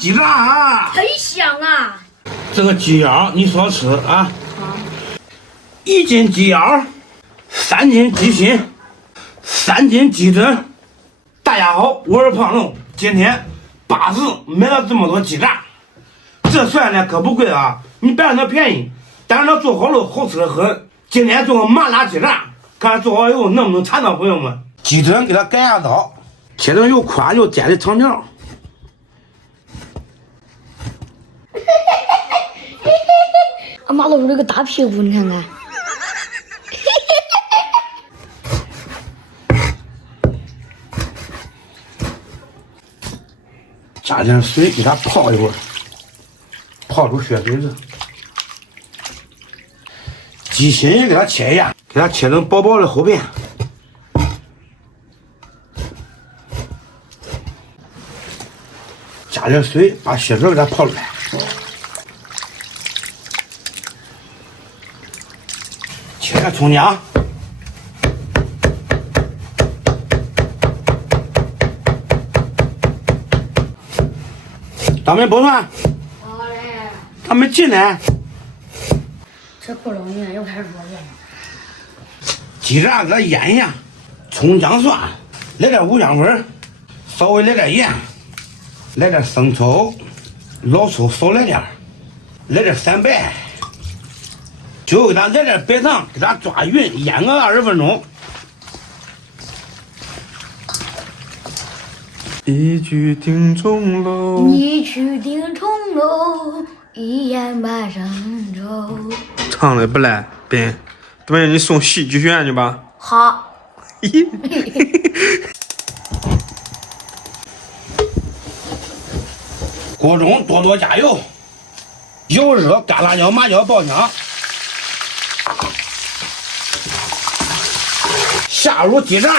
鸡爪啊，很香啊！这个鸡腰你说吃啊？1斤鸡腰，3斤鸡心，3斤鸡胗。大家好，我是胖龙，今天8时买了这么多鸡爪，这蒜呢可不贵啊，你别看它便宜，但是它做好了好吃的很。今天做个麻辣鸡爪，看做好以后能不能馋到朋友们。鸡胗给它改下刀，切成又宽又尖的长条。俺妈露出这个大屁股，你看看。加点水给它泡一会儿，泡出血水子。鸡心也给它切一下，给它切成薄薄的厚片。加点水，把血水给它泡出来。切点葱姜。当没剥蒜，好嘞。当没进来。这不容易，又开始说了。鸡爪给它腌一下，葱姜蒜，来点五香粉，稍微来点盐，来点生抽，老抽少来点，来点3白，最后给它来点白糖，给它抓匀，腌个20分钟。一举定钟楼，一曲定钟楼，一言半生愁。唱的不赖，笨。怎么样？你送戏剧学院去吧。好。咦，锅中多加油，油热，干辣椒、麻椒爆香，下入鸡爪，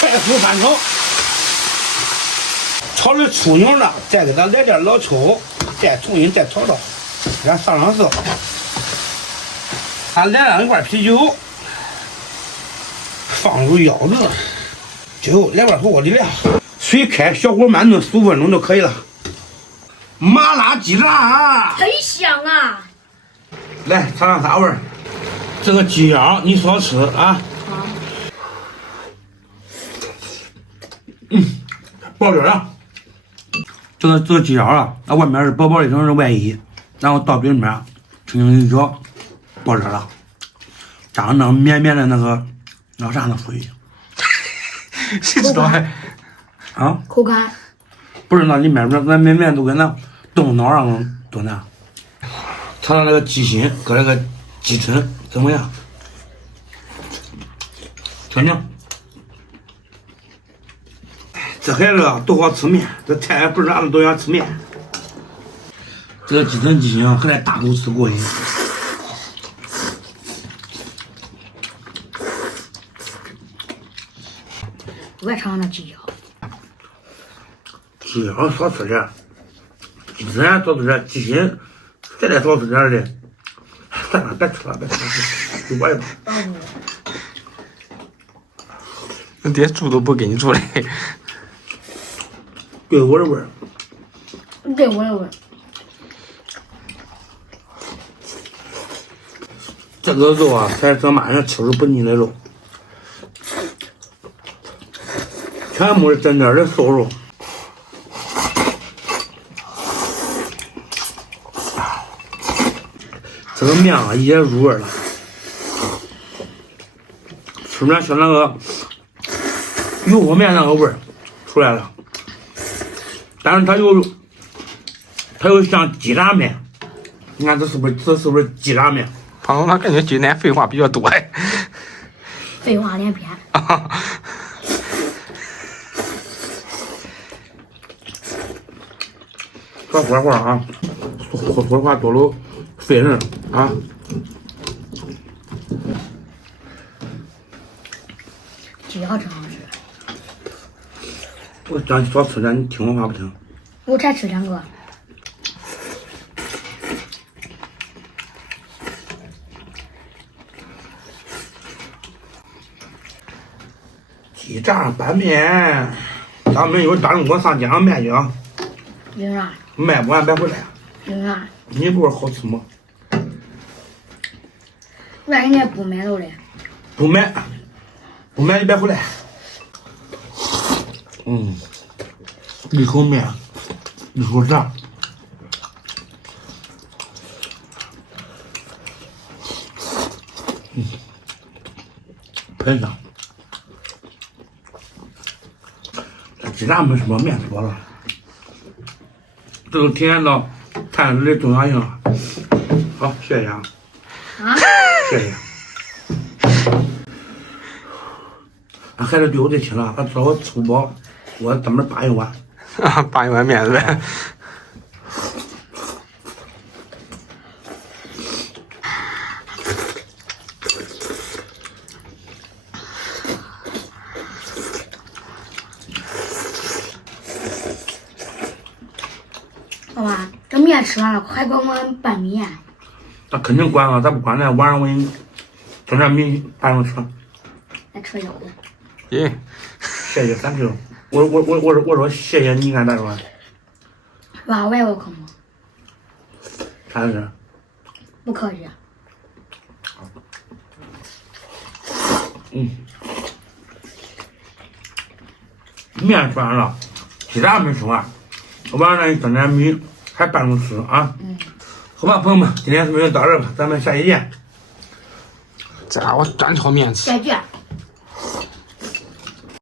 快速翻炒。炒的出油了，再给它来点老抽，再重新再炒炒，给它上色。还来上一块啤酒，放入腰子，最后来块火锅底料，水开，小火慢炖15分钟就可以了。麻辣鸡爪很香啊！来尝尝啥味儿？这个鸡腰你说吃啊？好。爆汁了。这个鸡腰啊，那外面是薄薄的一层是外衣，然后到嘴里面轻轻一嚼，爆汁了，加上那绵绵的那个啥那属于谁知道还啊？口感不是那里面那绵绵都跟那动脑上多难。尝尝那个鸡心搁那个鸡胗怎么样？听听。这孩子都好吃面，这天也不是啥子都想吃面。这个鸡胗鸡心还得大口吃过瘾。我也尝尝那鸡腰。鸡腰少吃点，鸡胗少吃点，鸡心再得少吃点的。算了，别吃了，别吃了，就我也吧。那爹煮都不给你煮嘞。对我的味儿。对我的味儿。这个肉啊，才是咱妈人吃着不腻的肉，全部是真正的瘦肉。这个面啊也入味了，吃面像那个油泼面那个味儿出来了，但是它又像鸡杂面，你看这是不是鸡杂面？胖东他感觉今天废话比较多哎。废话连篇。说实话啊，说实话多了费人啊。鸡腰真好吃。我让你少吃点，你听我话不听？我才吃2个。鸡炸拌面，咱们一会儿打中锅上街上卖去啊。因为啥？卖不完别回来。因为啥？你不是好吃吗？为啥人家不买了嘞？不买你别回来。一口面，一口酱。很香。这鸡蛋没什么面多了，这都体验到碳水的重要性了。好，谢谢啊。谢谢。俺孩子对我最亲了，他知道我吃不饱，我专门扒一碗。啊，扒一碗面子呗。爸爸，这面吃完了，还管我拌米呀？那肯定管了，咱不管呢，晚上我给你整点米拌着吃。来吃腰子。耶，谢谢，thank you。我说谢谢你，俺咋说？爸，我也有空吗？啥意思？不客气。面吃完了，鸡蛋没吃完，晚上你整点米，还拌着吃啊。好吧，朋友们，今天视频就到这儿吧，咱们下期见。这我单挑面吃。再见。